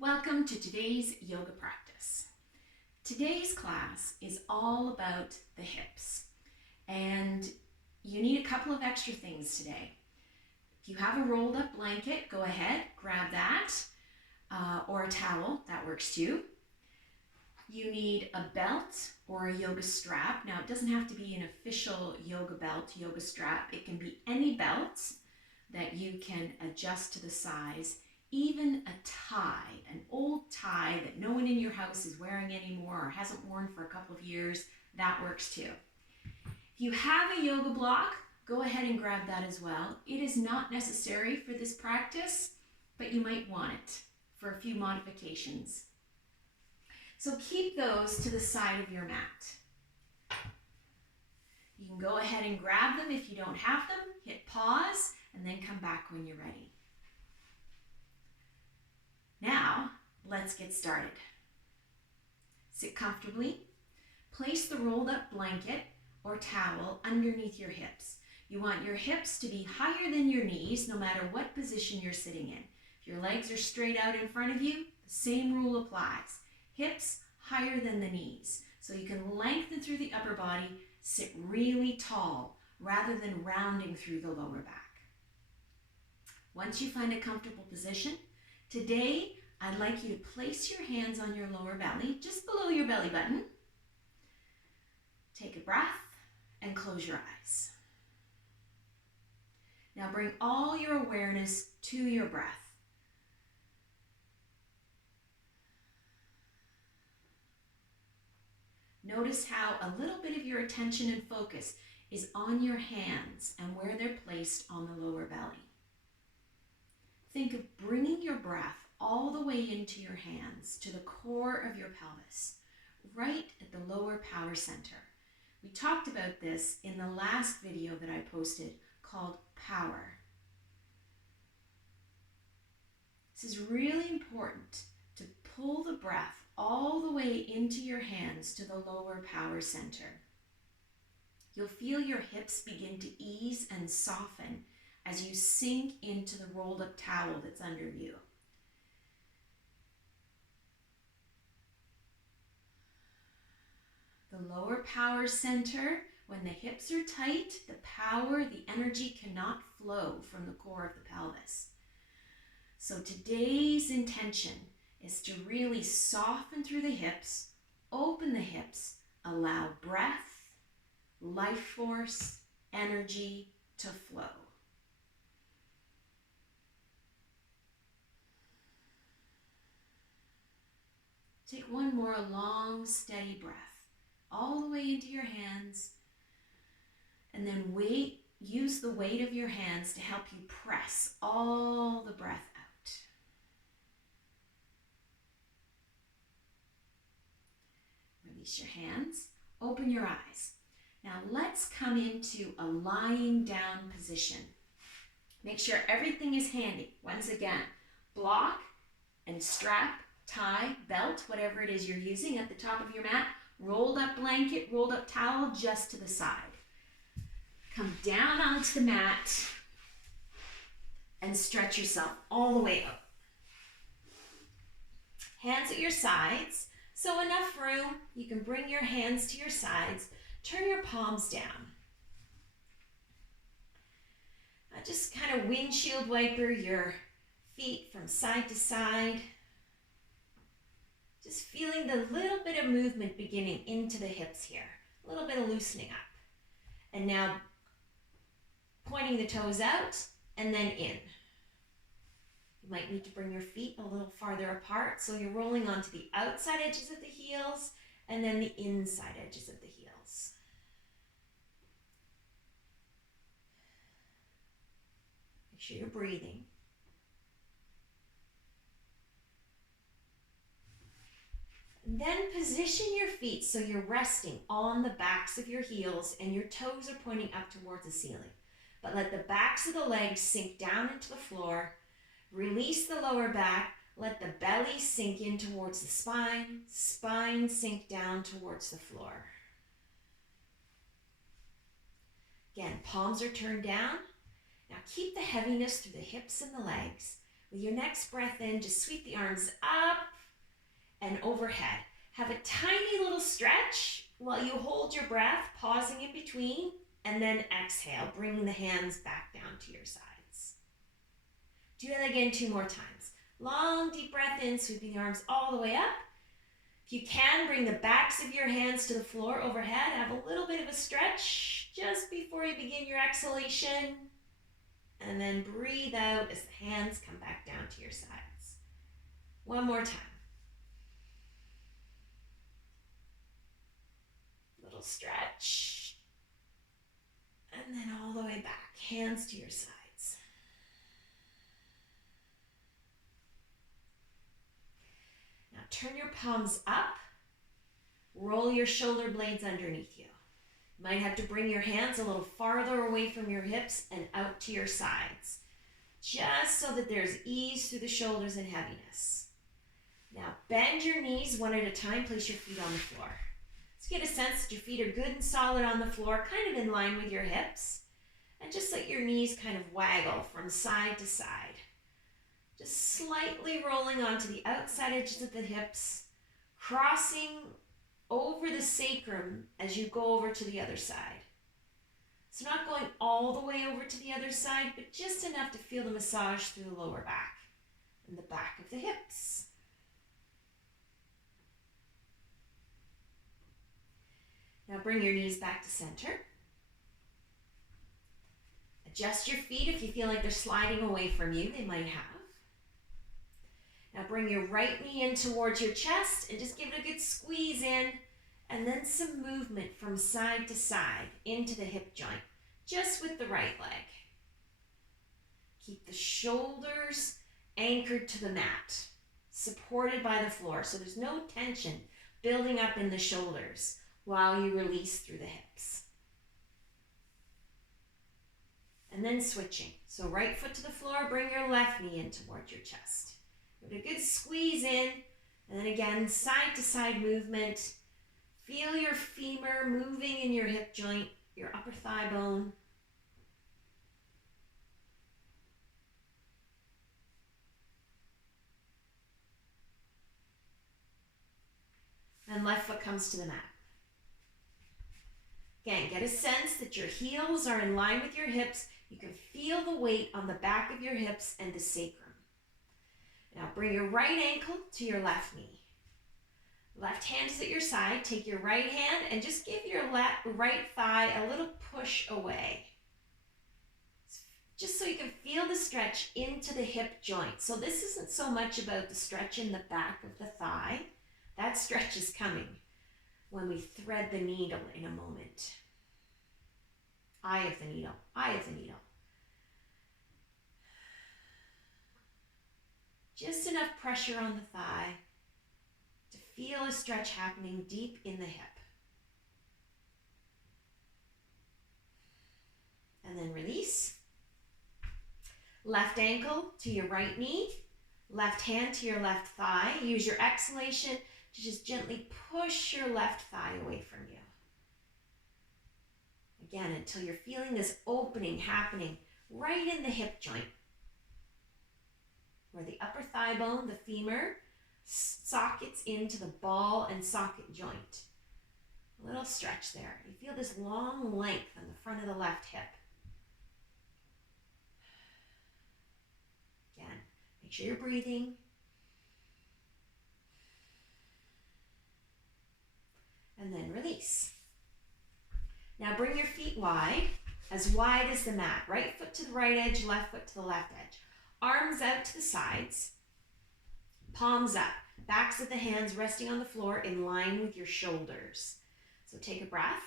Welcome to today's yoga practice. Today's class is all about the hips, and you need a couple of extra things today. If you have a rolled up blanket, go ahead, grab that, or a towel, that works too. You need a belt or a yoga strap. Now, it doesn't have to be an official yoga belt, yoga strap. It can be any belt that you can adjust to the size. Even a tie, an old tie that no one in your house is wearing anymore or hasn't worn for a couple of years, that works too. If you have a yoga block, go ahead and grab that as well. It is not necessary for this practice, but you might want it for a few modifications. So keep those to the side of your mat. You can go ahead and grab them if you don't have them, hit pause, and then come back when you're ready. Now, let's get started. Sit comfortably. Place the rolled up blanket or towel underneath your hips. You want your hips to be higher than your knees no matter what position you're sitting in. If your legs are straight out in front of you, the same rule applies. Hips higher than the knees. So you can lengthen through the upper body, sit really tall rather than rounding through the lower back. Once you find a comfortable position, today, I'd like you to place your hands on your lower belly, just below your belly button. Take a breath and close your eyes. Now bring all your awareness to your breath. Notice how a little bit of your attention and focus is on your hands and where they're placed on the lower belly. Think of bringing your breath all the way into your hands to the core of your pelvis, right at the lower power center. We talked about this in the last video that I posted called Power. This is really important to pull the breath all the way into your hands to the lower power center. You'll feel your hips begin to ease and soften as you sink into the rolled up towel that's under you. The lower power center, when the hips are tight, the power, the energy cannot flow from the core of the pelvis. So today's intention is to really soften through the hips, open the hips, allow breath, life force, energy to flow. Take one more long, steady breath all the way into your hands, and then use the weight of your hands to help you press all the breath out. Release your hands, open your eyes. Now let's come into a lying down position. Make sure everything is handy. Once again, block and strap, tie, belt, whatever it is you're using at the top of your mat, rolled up blanket, rolled up towel just to the side. Come down onto the mat and stretch yourself all the way up. Hands at your sides, so enough room. You can bring your hands to your sides, turn your palms down. Now just kind of windshield wiper your feet from side to side. Just feeling the little bit of movement beginning into the hips here. A little bit of loosening up. And now pointing the toes out and then in. You might need to bring your feet a little farther apart, so you're rolling onto the outside edges of the heels and then the inside edges of the heels. Make sure you're breathing. Then position your feet so you're resting on the backs of your heels and your toes are pointing up towards the ceiling. But let the backs of the legs sink down into the floor. Release the lower back. Let the belly sink in towards the spine. Spine sink down towards the floor. Again, palms are turned down. Now keep the heaviness through the hips and the legs. With your next breath in, just sweep the arms up and overhead. Have a tiny little stretch while you hold your breath, pausing in between, and then exhale, bringing the hands back down to your sides. Do that again 2 more times. Long, deep breath in, sweeping the arms all the way up. If you can, bring the backs of your hands to the floor overhead. Have a little bit of a stretch just before you begin your exhalation. And then breathe out as the hands come back down to your sides. 1 more time. Little stretch. And then all the way back, hands to your sides. Now turn your palms up. Roll your shoulder blades underneath you. You might have to bring your hands a little farther away from your hips and out to your sides, just so that there's ease through the shoulders and heaviness. Now bend your knees 1 at a time, place your feet on the floor. So get a sense that your feet are good and solid on the floor, kind of in line with your hips, and just let your knees kind of waggle from side to side. Just slightly rolling onto the outside edges of the hips, crossing over the sacrum as you go over to the other side. So not going all the way over to the other side, but just enough to feel the massage through the lower back and the back of the hips. Now bring your knees back to center. Adjust your feet if you feel like they're sliding away from you. They might have. Now bring your right knee in towards your chest and just give it a good squeeze in, and then some movement from side to side into the hip joint, just with the right leg. Keep the shoulders anchored to the mat, supported by the floor, so there's no tension building up in the shoulders while you release through the hips. And then switching. So right foot to the floor, bring your left knee in towards your chest. Give it a good squeeze in, and then again, side to side movement. Feel your femur moving in your hip joint, your upper thigh bone. And left foot comes to the mat. Again, get a sense that your heels are in line with your hips. You can feel the weight on the back of your hips and the sacrum. Now bring your right ankle to your left knee. Left hand is at your side. Take your right hand and just give your right thigh a little push away. Just so you can feel the stretch into the hip joint. So this isn't so much about the stretch in the back of the thigh. That stretch is coming when we thread the needle in a moment. Eye of the needle, eye of the needle. Just enough pressure on the thigh to feel a stretch happening deep in the hip. And then release. Left ankle to your right knee, left hand to your left thigh. Use your exhalation to just gently push your left thigh away from you. Again, until you're feeling this opening happening right in the hip joint, where the upper thigh bone, the femur, sockets into the ball and socket joint. A little stretch there. You feel this long length on the front of the left hip. Again, make sure you're breathing. And then release. Now bring your feet wide as the mat. Right foot to the right edge, left foot to the left edge. Arms out to the sides, palms up, backs of the hands resting on the floor in line with your shoulders. So take a breath.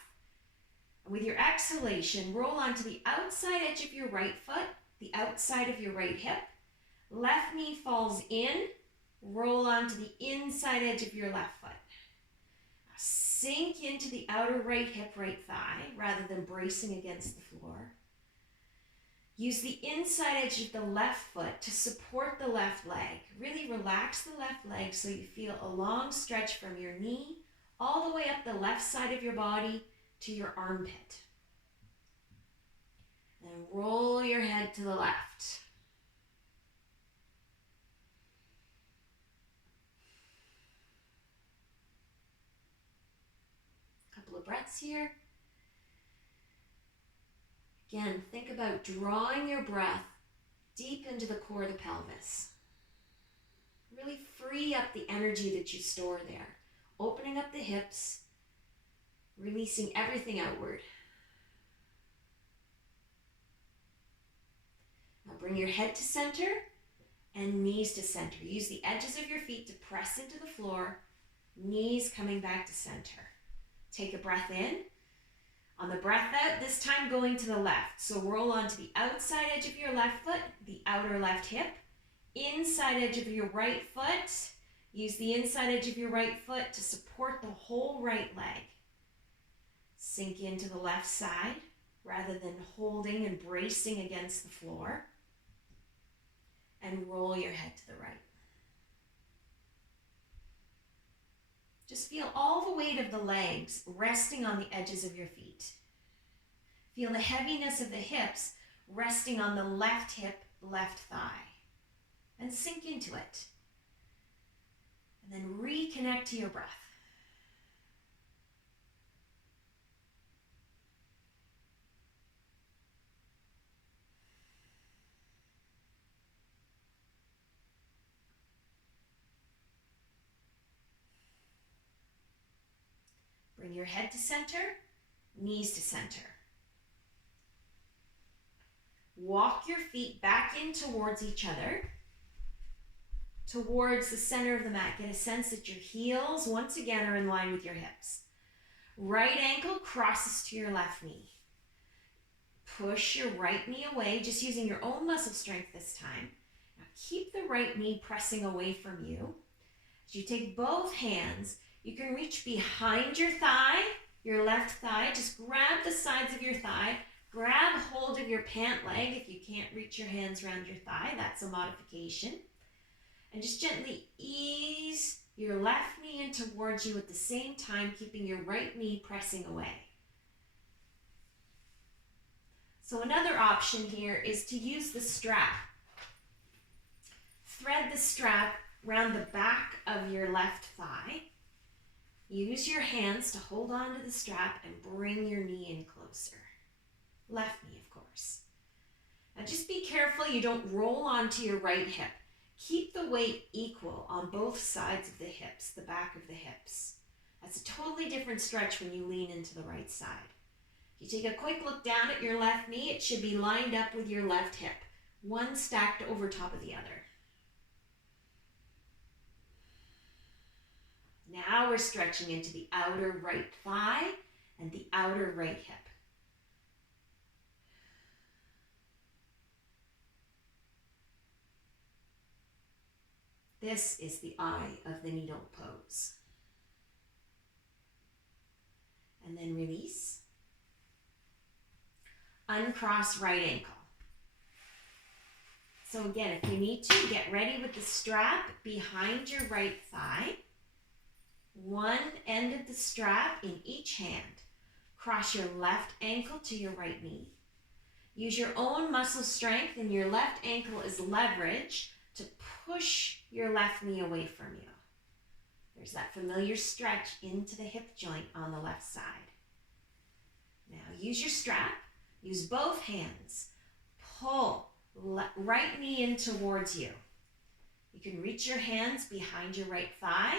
And with your exhalation, roll onto the outside edge of your right foot, the outside of your right hip. Left knee falls in, roll onto the inside edge of your left foot. Now sink into the outer right hip, right thigh, rather than bracing against the floor. Use the inside edge of the left foot to support the left leg. Really relax the left leg so you feel a long stretch from your knee all the way up the left side of your body to your armpit. Then roll your head to the left. breaths here. Again, think about drawing your breath deep into the core of the pelvis. Really free up the energy that you store there. Opening up the hips, releasing everything outward. Now bring your head to center and knees to center. Use the edges of your feet to press into the floor, knees coming back to center. Take a breath in. On the breath out, this time going to the left. So roll onto the outside edge of your left foot, the outer left hip, inside edge of your right foot. Use the inside edge of your right foot to support the whole right leg. Sink into the left side rather than holding and bracing against the floor. And roll your head to the right. Just feel all the weight of the legs resting on the edges of your feet. Feel the heaviness of the hips resting on the left hip, left thigh. And sink into it. And then reconnect to your breath. Bring your head to center, knees to center. Walk your feet back in towards each other, towards the center of the mat. Get a sense that your heels, once again, are in line with your hips. Right ankle crosses to your left knee. Push your right knee away, just using your own muscle strength this time. Now keep the right knee pressing away from you. As you take both hands, you can reach behind your thigh, your left thigh. Just grab the sides of your thigh. Grab hold of your pant leg. If you can't reach your hands around your thigh, that's a modification. And just gently ease your left knee in towards you at the same time, keeping your right knee pressing away. So another option here is to use the strap. Thread the strap around the back of your left thigh. Use your hands to hold on to the strap and bring your knee in closer. Left knee, of course. Now just be careful you don't roll onto your right hip. Keep the weight equal on both sides of the hips, the back of the hips. That's a totally different stretch when you lean into the right side. If you take a quick look down at your left knee, it should be lined up with your left hip, one stacked over top of the other. Now we're stretching into the outer right thigh and the outer right hip. This is the eye of the needle pose. And then release. Uncross right ankle. So again, if you need to, get ready with the strap behind your right thigh. One end of the strap in each hand. Cross your left ankle to your right knee. Use your own muscle strength and your left ankle as leverage to push your left knee away from you. There's that familiar stretch into the hip joint on the left side. Now use your strap, use both hands, pull right knee in towards you. You can reach your hands behind your right thigh,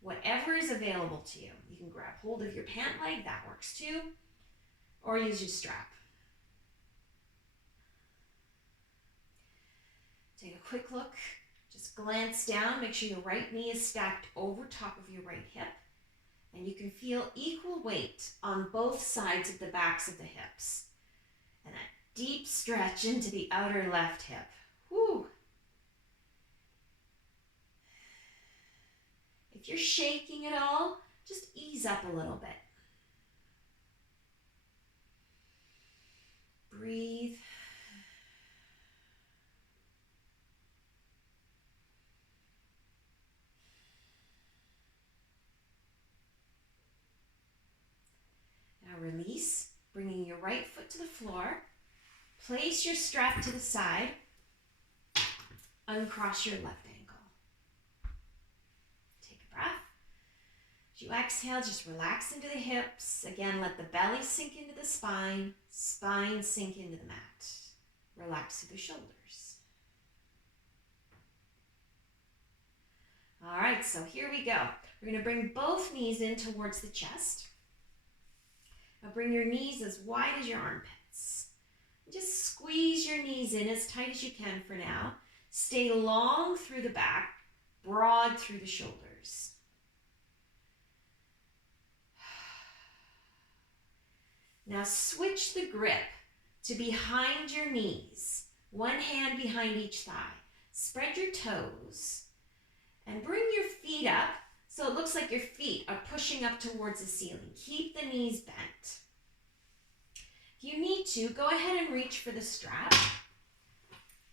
whatever is available to you. You can grab hold of your pant leg, that works too, or use your strap. Take a quick look, just glance down, make sure your right knee is stacked over top of your right hip, and you can feel equal weight on both sides of the backs of the hips. And that deep stretch into the outer left hip. Whew. If you're shaking at all, just ease up a little bit. Breathe. Now release, bringing your right foot to the floor. Place your strap to the side. Uncross your left ankle. Take a breath. As you exhale, just relax into the hips. Again, let the belly sink into the spine, spine sink into the mat. Relax through the shoulders. All right, so here we go. We're going to bring both knees in towards the chest. Now bring your knees as wide as your armpits. Just squeeze your knees in as tight as you can for now. Stay long through the back, broad through the shoulders. Now switch the grip to behind your knees. One hand behind each thigh. Spread your toes and bring your feet up so it looks like your feet are pushing up towards the ceiling. Keep the knees bent. If you need to, go ahead and reach for the strap.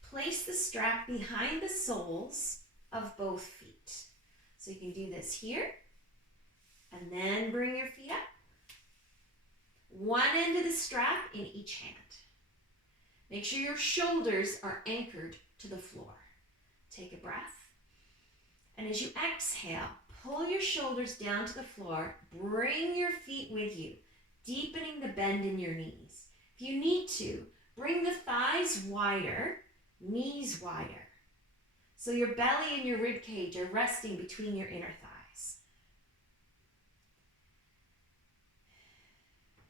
Place the strap behind the soles of both feet. So you can do this here, and then bring your feet up. One end of the strap in each hand. Make sure your shoulders are anchored to the floor. Take a breath. And as you exhale, pull your shoulders down to the floor. Bring your feet with you, deepening the bend in your knees. If you need to, bring the thighs wider, knees wider. So your belly and your rib cage are resting between your inner thighs.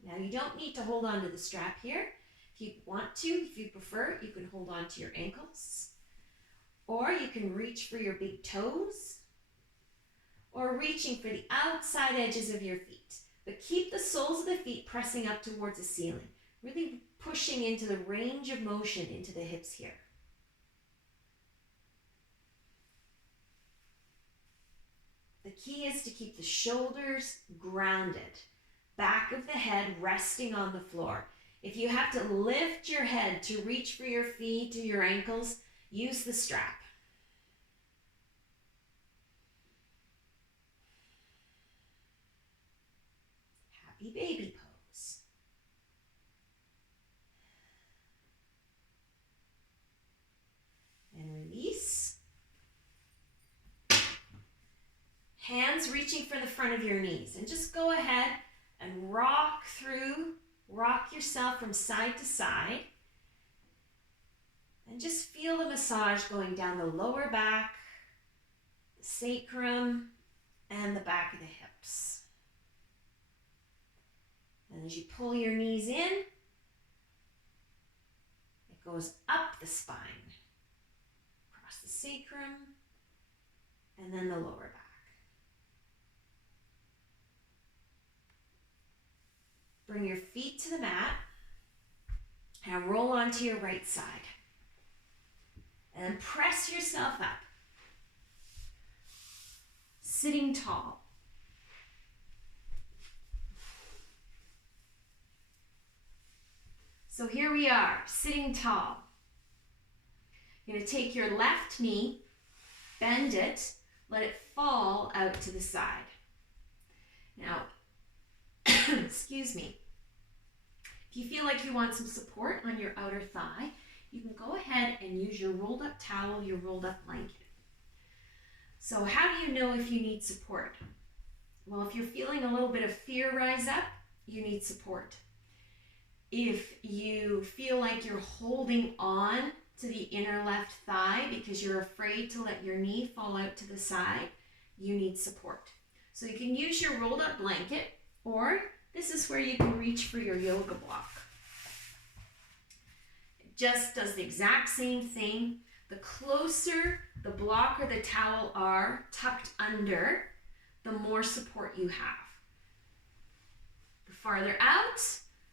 Now you don't need to hold on to the strap here. If you want to, if you prefer, you can hold on to your ankles. Or you can reach for your big toes. Or reaching for the outside edges of your feet. But keep the soles of the feet pressing up towards the ceiling. Really pushing into the range of motion into the hips here. The key is to keep the shoulders grounded. Back of the head resting on the floor. If you have to lift your head to reach for your feet or your ankles, use the strap. Happy baby pose. And release. Hands reaching for the front of your knees. And just go ahead and rock yourself from side to side. And just feel the massage going down the lower back, the sacrum, and the back of the hips. And as you pull your knees in, it goes up the spine, across the sacrum, and then the lower back. Bring your feet to the mat and roll onto your right side. And then press yourself up. Sitting tall. So here we are, sitting tall. You're going to take your left knee, bend it, let it fall out to the side. Now, excuse me. If you feel like you want some support on your outer thigh, you can go ahead and use your rolled up towel, your rolled up blanket. So how do you know if you need support? Well, if you're feeling a little bit of fear rise up, you need support. If you feel like you're holding on to the inner left thigh because you're afraid to let your knee fall out to the side, you need support. So you can use your rolled up blanket, or this is where you can reach for your yoga block. It just does the exact same thing. The closer the block or the towel are tucked under, the more support you have. The farther out,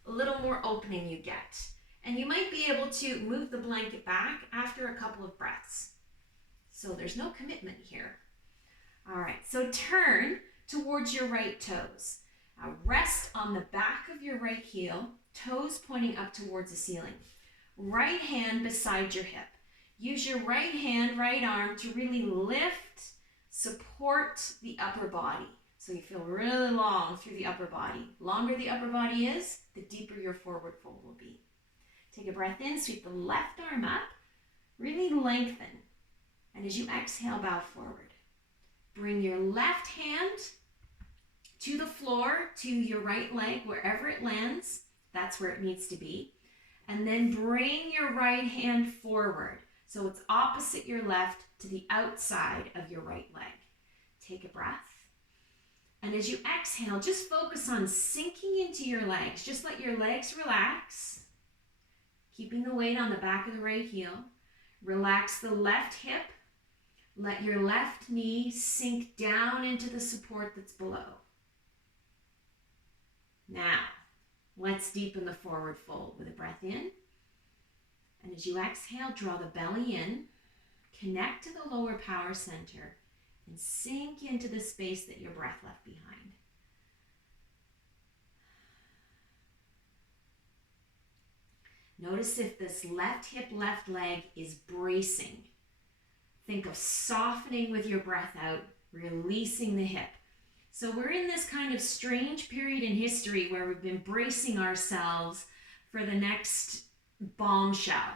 a little more opening you get. And you might be able to move the blanket back after a couple of breaths. So there's no commitment here. All right, so turn towards your right toes. Now rest on the back of your right heel, toes pointing up towards the ceiling. Right hand beside your hip. Use your right hand, right arm to really lift, support the upper body. So you feel really long through the upper body. Longer the upper body is, the deeper your forward fold will be. Take a breath in, sweep the left arm up, really lengthen. And as you exhale, bow forward. Bring your left hand to the floor, to your right leg, wherever it lands, that's where it needs to be. And then bring your right hand forward. So it's opposite your left to the outside of your right leg. Take a breath. And as you exhale, just focus on sinking into your legs. Just let your legs relax, keeping the weight on the back of the right heel. Relax the left hip. Let your left knee sink down into the support that's below. Now, let's deepen the forward fold with a breath in. And as you exhale, draw the belly in, connect to the lower power center, and sink into the space that your breath left behind. Notice if this left hip, left leg is bracing. Think of softening with your breath out, releasing the hip. So we're in this kind of strange period in history where we've been bracing ourselves for the next bombshell.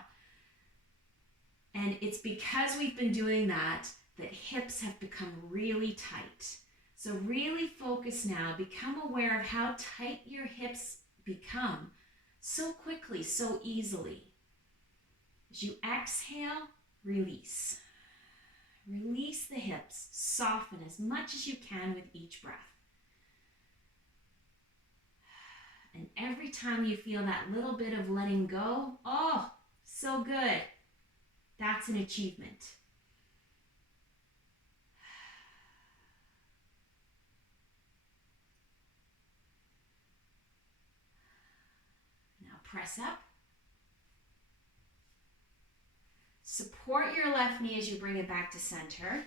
And it's because we've been doing that hips have become really tight. So really focus now, become aware of how tight your hips become so quickly, so easily. As you exhale, release. Release the hips, soften as much as you can with each breath. And every time you feel that little bit of letting go, oh, so good. That's an achievement. Now press up. Support your left knee as you bring it back to center.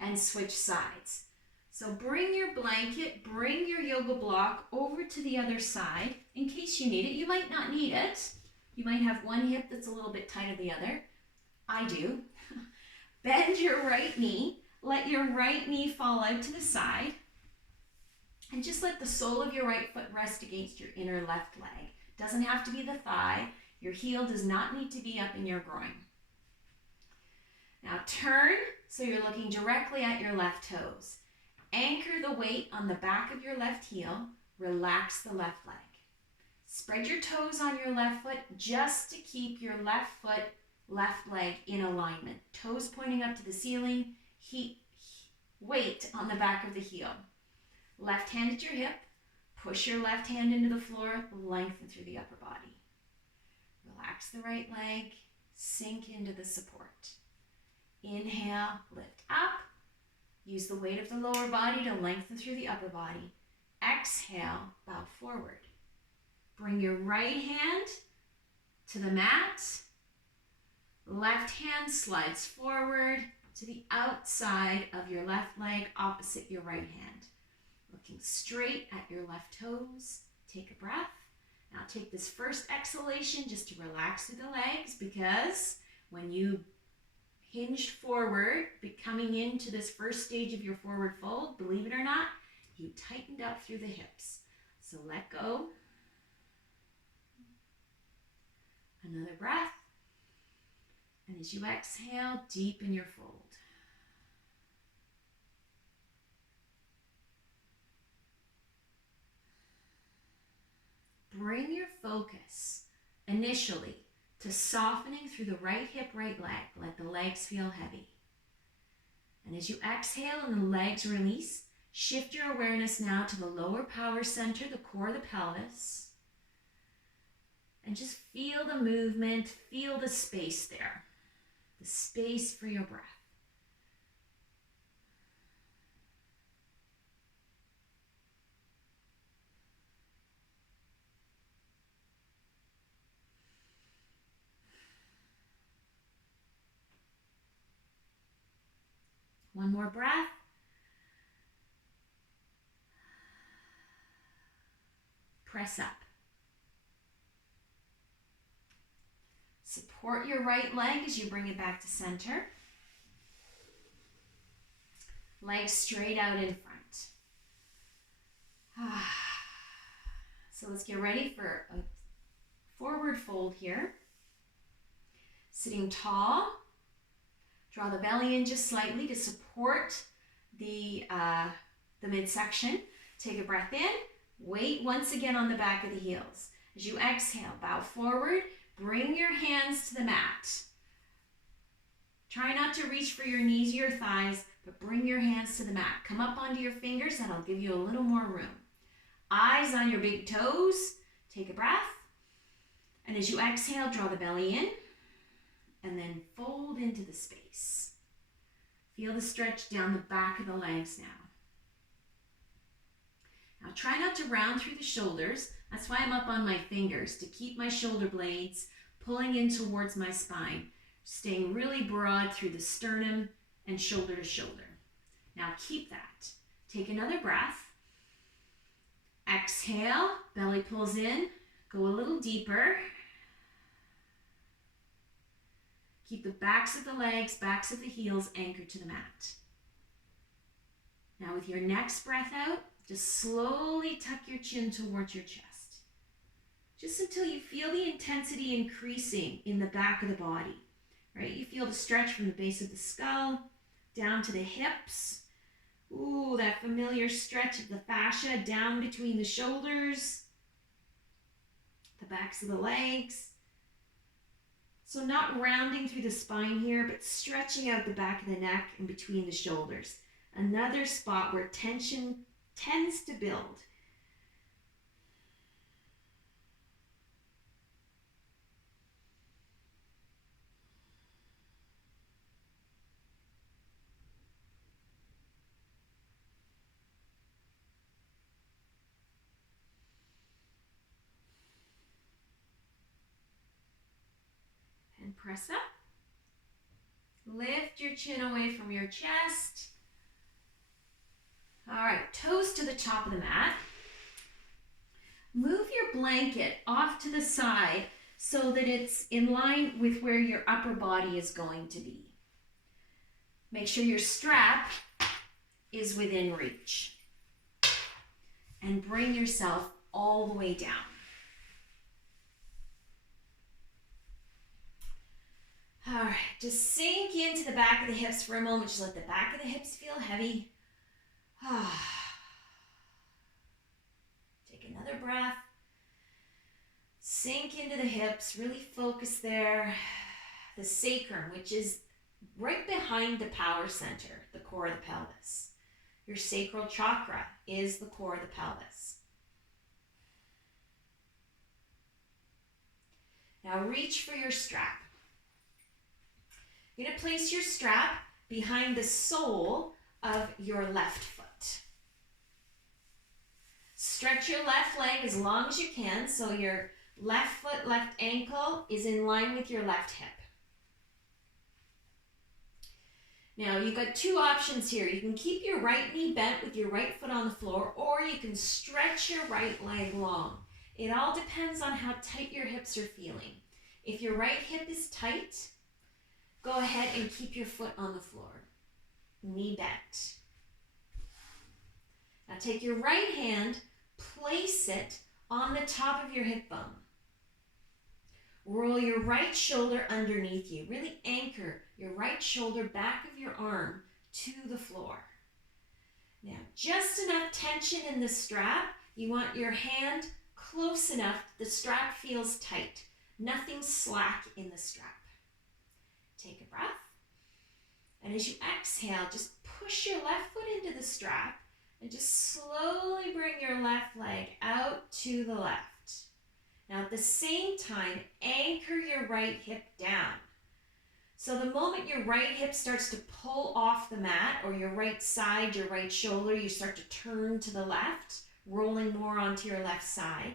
And switch sides. So bring your blanket, bring your yoga block over to the other side in case you need it. You might not need it. You might have one hip that's a little bit tighter than the other. I do. Bend your right knee. Let your right knee fall out to the side. And just let the sole of your right foot rest against your inner left leg. Doesn't have to be the thigh. Your heel does not need to be up in your groin. Now turn so you're looking directly at your left toes. Anchor the weight on the back of your left heel. Relax the left leg. Spread your toes on your left foot just to keep your left foot, left leg in alignment. Toes pointing up to the ceiling. Weight on the back of the heel. Left hand at your hip. Push your left hand into the floor. Lengthen through the upper body. Relax the right leg. Sink into the support. Inhale, lift up. Use the weight of the lower body to lengthen through the upper body. Exhale, bow forward. Bring your right hand to the mat. Left hand slides forward to the outside of your left leg opposite your right hand. Looking straight at your left toes. Take a breath. Now take this first exhalation just to relax through the legs, because when you hinged forward, coming into this first stage of your forward fold, believe it or not, you tightened up through the hips. So let go. Another breath. And as you exhale, deepen your fold. Bring your focus initially to softening through the right hip, right leg. Let the legs feel heavy. And as you exhale and the legs release, shift your awareness now to the lower power center, the core of the pelvis. And just feel the movement, feel the space there. The space for your breath. One more breath. Press up. Support your right leg as you bring it back to center. Legs straight out in front. So let's get ready for a forward fold here. Sitting tall. Draw the belly in just slightly to support the the midsection. Take a breath in. Weight once again on the back of the heels. As you exhale, bow forward. Bring your hands to the mat. Try not to reach for your knees or your thighs, but bring your hands to the mat. Come up onto your fingers. That'll give you a little more room. Eyes on your big toes. Take a breath. And as you exhale, draw the belly in and then fold into the space. Feel the stretch down the back of the legs now. Now try not to round through the shoulders. That's why I'm up on my fingers, to keep my shoulder blades pulling in towards my spine, staying really broad through the sternum and shoulder to shoulder. Now keep that. Take another breath. Exhale, belly pulls in. Go a little deeper. Keep the backs of the legs, backs of the heels anchored to the mat. Now with your next breath out, just slowly tuck your chin towards your chest. Just until you feel the intensity increasing in the back of the body, right? You feel the stretch from the base of the skull down to the hips. Ooh, that familiar stretch of the fascia down between the shoulders, the backs of the legs. So not rounding through the spine here, but stretching out the back of the neck and between the shoulders. Another spot where tension tends to build. And press up. Lift your chin away from your chest. All right, toes to the top of the mat. Move your blanket off to the side so that it's in line with where your upper body is going to be. Make sure your strap is within reach. And bring yourself all the way down. All right, just sink into the back of the hips for a moment. Just let the back of the hips feel heavy. Take another breath. Sink into the hips, really focus there. The sacrum, which is right behind the power center, the core of the pelvis. Your sacral chakra is the core of the pelvis. Now reach for your strap. You're going to place your strap behind the sole of your left foot. Stretch your left leg as long as you can so your left foot, left ankle is in line with your left hip. Now you've got two options here. You can keep your right knee bent with your right foot on the floor, or you can stretch your right leg long. It all depends on how tight your hips are feeling. If your right hip is tight, go ahead and keep your foot on the floor, knee bent. Now take your right hand, place it on the top of your hip bone. Roll your right shoulder underneath you. Really anchor your right shoulder back of your arm to the floor. Now, just enough tension in the strap. You want your hand close enough the strap feels tight. Nothing slack in the strap. Take a breath. And as you exhale, just push your left foot into the strap and just slowly bring your left leg out to the left. Now at the same time, anchor your right hip down. So the moment your right hip starts to pull off the mat, or your right side, your right shoulder, you start to turn to the left, rolling more onto your left side,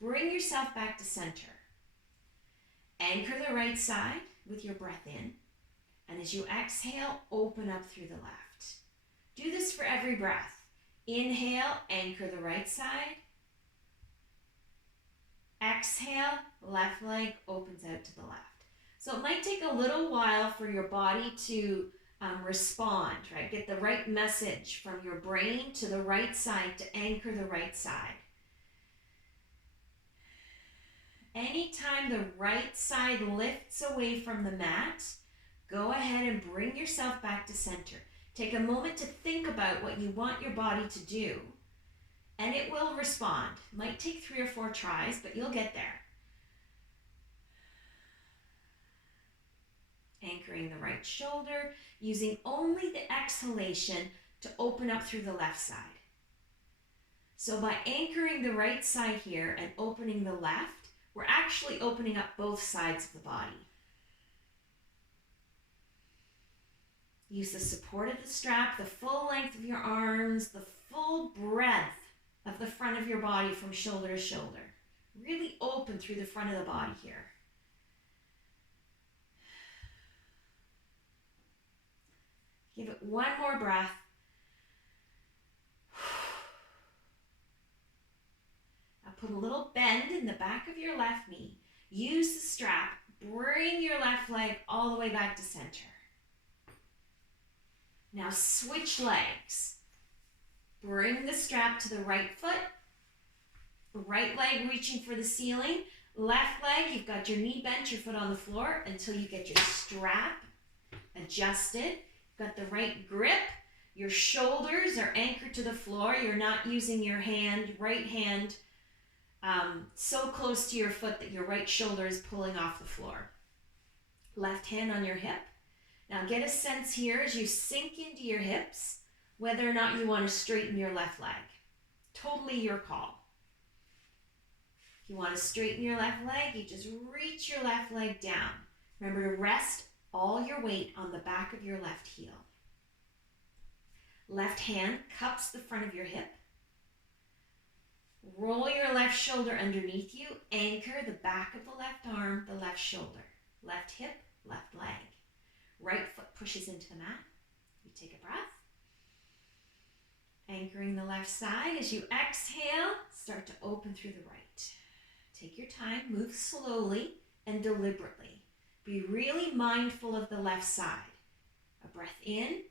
bring yourself back to center. Anchor the right side with your breath in, and as you exhale, open up through the left. Do this for every breath. Inhale, anchor the right side. Exhale, left leg opens out to the left. So it might take a little while for your body to respond, right? Get the right message from your brain to the right side to anchor the right side. Anytime the right side lifts away from the mat, go ahead and bring yourself back to center. Take a moment to think about what you want your body to do, and it will respond. Might take 3 or 4 tries, but you'll get there. Anchoring the right shoulder, using only the exhalation to open up through the left side. So by anchoring the right side here and opening the left, we're actually opening up both sides of the body. Use the support of the strap, the full length of your arms, the full breadth of the front of your body from shoulder to shoulder. Really open through the front of the body here. Give it one more breath. Now put a little bend in the back of your left knee. Use the strap. Bring your left leg all the way back to center. Now switch legs. Bring the strap to the right foot. Right leg reaching for the ceiling. Left leg, you've got your knee bent, your foot on the floor until you get your strap adjusted. Got the right grip. Your shoulders are anchored to the floor. You're not using your right hand, so close to your foot that your right shoulder is pulling off the floor. Left hand on your hip. Now get a sense here as you sink into your hips, whether or not you want to straighten your left leg. Totally your call. If you want to straighten your left leg, you just reach your left leg down. Remember to rest all your weight on the back of your left heel. Left hand cups the front of your hip. Roll your left shoulder underneath you. Anchor the back of the left arm, the left shoulder. Left hip, left leg. Right foot pushes into the mat. You take a breath. Anchoring the left side. As you exhale, start to open through the right. Take your time, move slowly and deliberately. Be really mindful of the left side. A breath in,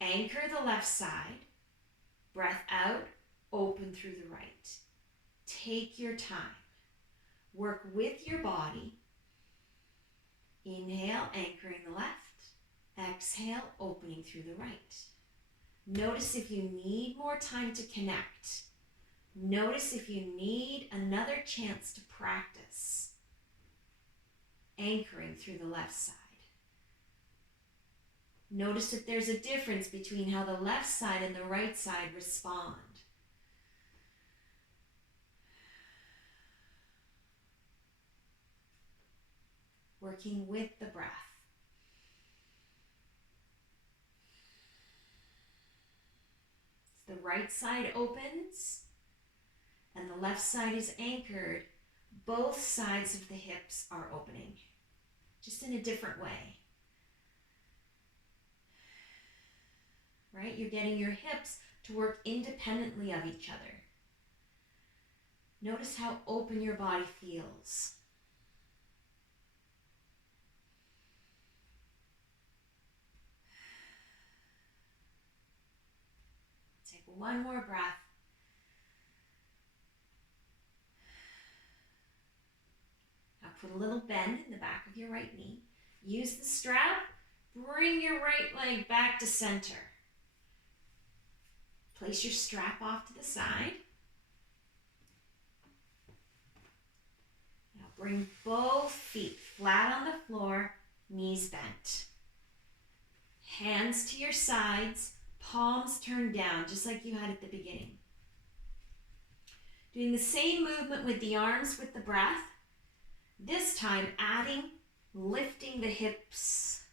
anchor the left side. Breath out, open through the right. Take your time. Work with your body. Inhale, anchoring the left. Exhale, opening through the right. Notice if you need more time to connect. Notice if you need another chance to practice. Anchoring through the left side. Notice if there's a difference between how the left side and the right side respond. Working with the breath. The right side opens and the left side is anchored. Both sides of the hips are opening, just in a different way. Right? You're getting your hips to work independently of each other. Notice how open your body feels. Take one more breath. Now put a little bend in the back of your right knee. Use the strap. Bring your right leg back to center. Place your strap off to the side. Now bring both feet flat on the floor, knees bent. Hands to your sides, palms turned down, just like you had at the beginning. Doing the same movement with the arms with the breath. This time lifting the hips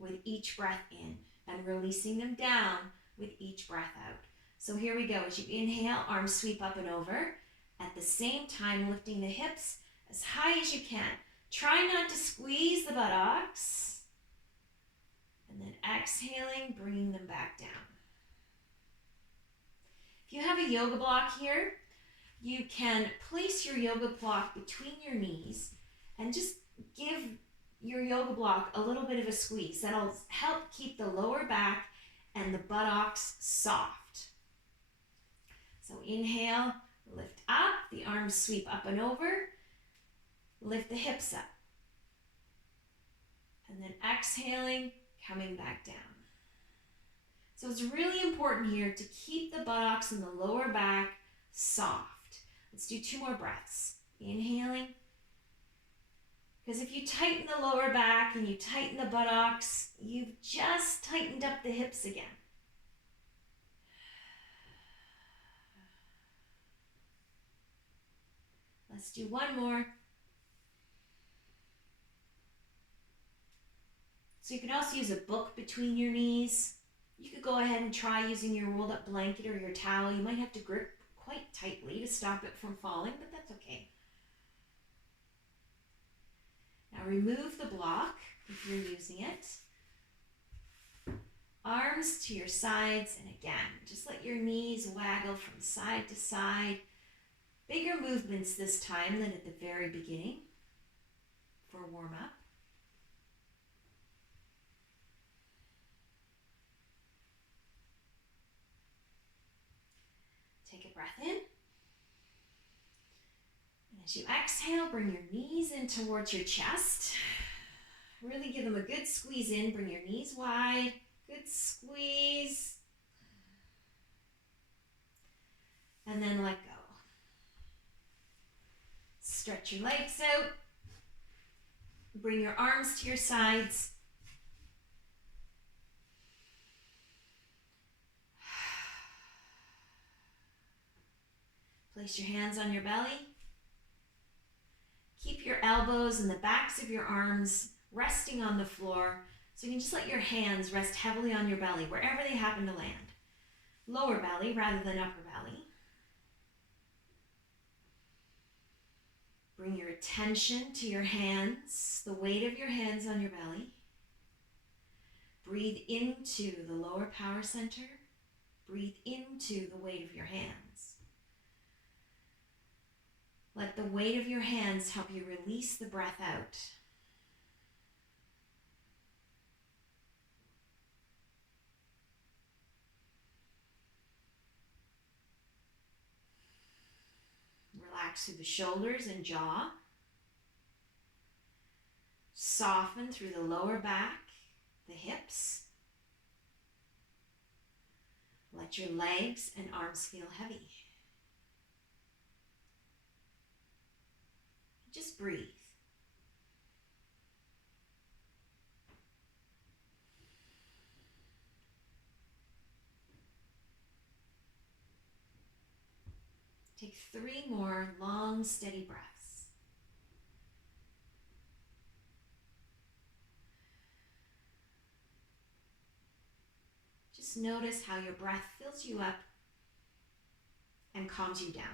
with each breath in and releasing them down with each breath out. So here we go. As you inhale, arms sweep up and over. At the same time, lifting the hips as high as you can. Try not to squeeze the buttocks. And then exhaling, bringing them back down. If you have a yoga block here, you can place your yoga block between your knees and just give your yoga block a little bit of a squeeze. That'll help keep the lower back and the buttocks soft. So inhale, lift up, the arms sweep up and over, lift the hips up. And then exhaling, coming back down. So it's really important here to keep the buttocks and the lower back soft. Let's do 2 more breaths. Inhaling. Because if you tighten the lower back and you tighten the buttocks, you've just tightened up the hips again. Let's do 1 more. So you can also use a book between your knees. You could go ahead and try using your rolled up blanket or your towel. You might have to grip quite tightly to stop it from falling, but that's okay. Now remove the block if you're using it. Arms to your sides, and again, just let your knees waggle from side to side. Bigger movements this time than at the very beginning for warm up. Take a breath in. And as you exhale, bring your knees in towards your chest. Really give them a good squeeze in. Bring your knees wide. Good squeeze. And then let go. Stretch your legs out. Bring your arms to your sides. Place your hands on your belly. Keep your elbows and the backs of your arms resting on the floor, so you can just let your hands rest heavily on your belly, wherever they happen to land. Lower belly rather than upper belly. Bring your attention to your hands, the weight of your hands on your belly. Breathe into the lower power center. Breathe into the weight of your hands. Let the weight of your hands help you release the breath out. Relax through the shoulders and jaw. Soften through the lower back, the hips. Let your legs and arms feel heavy. Just breathe. Take 3 more long, steady breaths. Just notice how your breath fills you up and calms you down.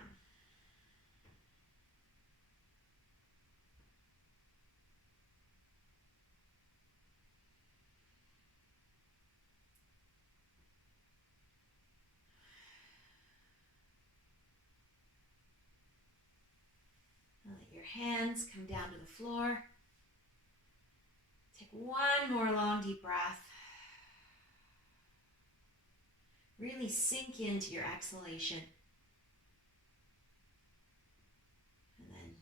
Let your hands come down to the floor. Take 1 more long, deep breath. Really sink into your exhalation. And then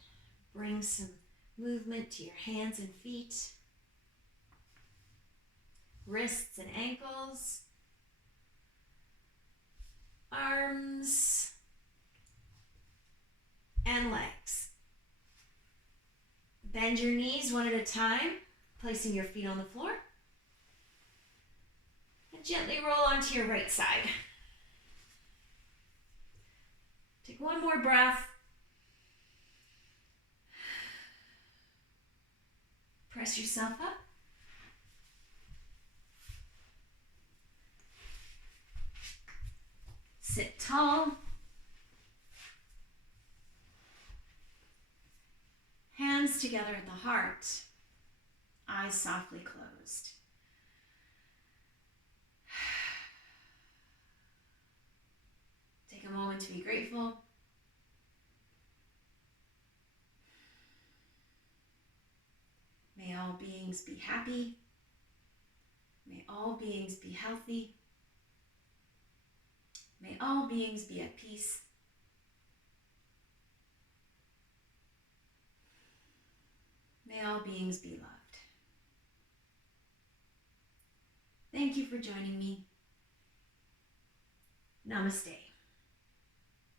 bring some movement to your hands and feet, wrists and ankles, arms, and legs. Bend your knees 1 at a time, placing your feet on the floor. And gently roll onto your right side. Take 1 more breath. Press yourself up. Sit tall. Hands together at the heart. Eyes softly closed. Take a moment to be grateful. May all beings be happy. May all beings be healthy. May all beings be at peace. May all beings be loved. Thank you for joining me. Namaste.